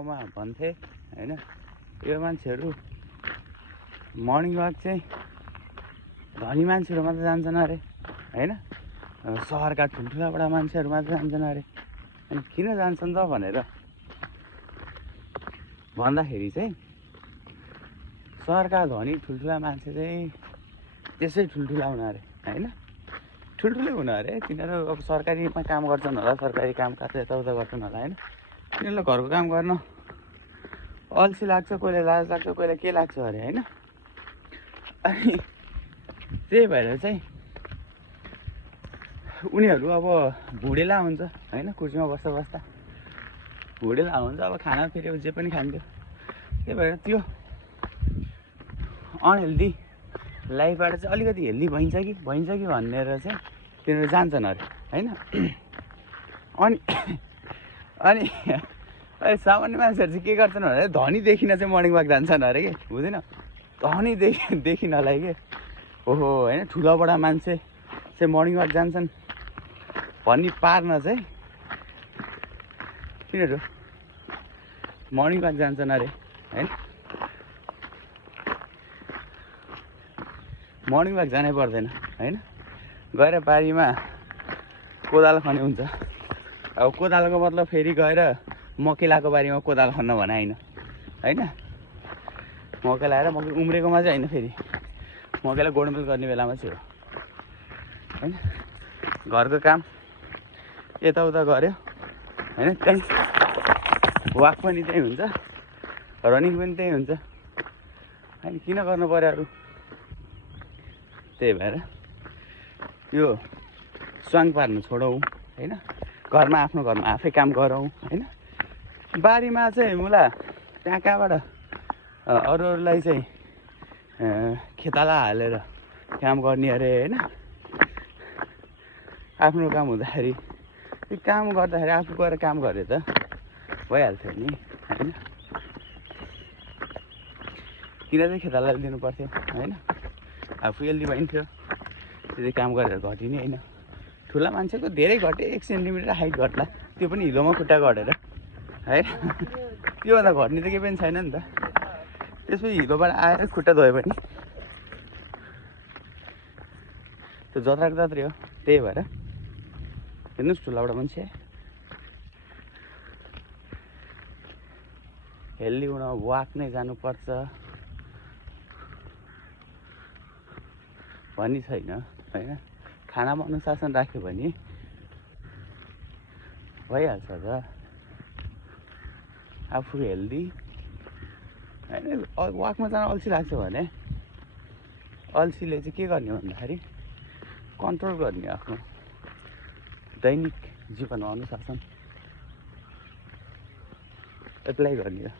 ठाउँमा भन्थे हैन यो मान्छेहरू मर्निङ वाक चाहिँ धनी मान्छेहरू मात्र जान्छन् अरे हैन सहरका ठुल्ठुला बडा मान्छेहरू मात्र जान्छन् अरे अनि किन जान्छन् त भनेर भन्दाखेरि चाहिँ सहरका धनी ठुल्ठुला मान्छे चाहिँ त्यसै ठुल्ठुला हुन अरे हैन ठुल्ठुलै हुन अरे तिनीहरू अब सरकारीमा काम गर्छन् होला सरकारी काम काज यताउता गर्छन् होला हैन तिनीहरूलाई घरको काम गर्न अल्छी लाग्छ कोहीलाई लाज लाग्छ कोहीलाई के लाग्छ अरे हैन अनि त्यही भएर चाहिँ उनीहरू अब भुडेला हुन्छ हैन कुर्सीमा बस्दा बस्दा भुडेला हुन्छ अब खाना फेरि जे पनि खान्थ्यो त्यही भएर त्यो अनहेल्दी लाइफबाट चाहिँ अलिकति हेल्दी भइन्छ कि भनेर चाहिँ तिनीहरू जान्छन् अरे हैन अनि अनि सामान्य मान्छेहरू चाहिँ के गर्छन् भने धनी देखिन चाहिँ मर्निङ वाक जान्छन् अरे के बुझेन धनी देखिनलाई के ओहो हैन ठुला बडा मान्छे चाहिँ मर्निङ वाक जान्छन् भन्ने पार्न चाहिँ तिनीहरू मर्निङ वाक जान्छन् अरे हैन मर्निङ वाक जानै पर्दैन हैन गएर बारीमा कोदालो खन्ने हुन्छ अब कोदालोको मतलब फेरि गएर मकेलाको बारीमा कोदालो खन्न भने हैन मकै लाएर मकै उम्रेकोमा चाहिँ हैन फेरि मकैलाई गोडमेल गर्ने बेलामा चाहिँ हो हैन घरको काम यताउता गर्यो हैन त्यही वाक पनि त्यही हुन्छ रनिङ पनि त्यही हुन्छ हैन किन गर्नु पर्यो अरू त्यही भएर यो स्वाङ पार्नु छोडौँ हैन घरमा आफ्नो घरमा आफै काम गरौँ हैन बारीमा चाहिँ मुला त्यहाँ कहाँबाट अरूलाई चाहिँ खेताला हालेर काम गर्ने अरे हैन आफ्नो काम हुँदाखेरि त्यो काम गर्दाखेरि आफू गएर काम गरे त भइहाल्थ्यो नि हैन किन चाहिँ खेताला दिनु पर्थ्यो हैन आफू हेल्दी भइन्थ्यो त्यति काम गरेर घटिने हैन ठुला मान्छेको धेरै घटे 1 सेन्टिमिटर हाइट घट्ला त्यो पनि हिलोमा खुट्टा गढेर है त्योभन्दा घट्ने त केही पनि छैन नि त त्यसपछि हिलोबाट आएर खुट्टा धोयो भने त्यो जत्राको जत्रै हो त्यही भएर हेर्नुहोस् ठुलाबाट मान्छे हेल्दी हुन वाक नै जानुपर्छ भन्ने छैन हैन खानामा अनुशासन राख्यो भने भइहाल्छ त आफू हेल्दी हैन वाकमा जान अल्छी लाग्छ भने अल्छीले चाहिँ के गर्ने भन्दाखेरि कन्ट्रोल गर्ने आफ्नो दैनिक जीवनमा अनुशासन एप्लाई गर्ने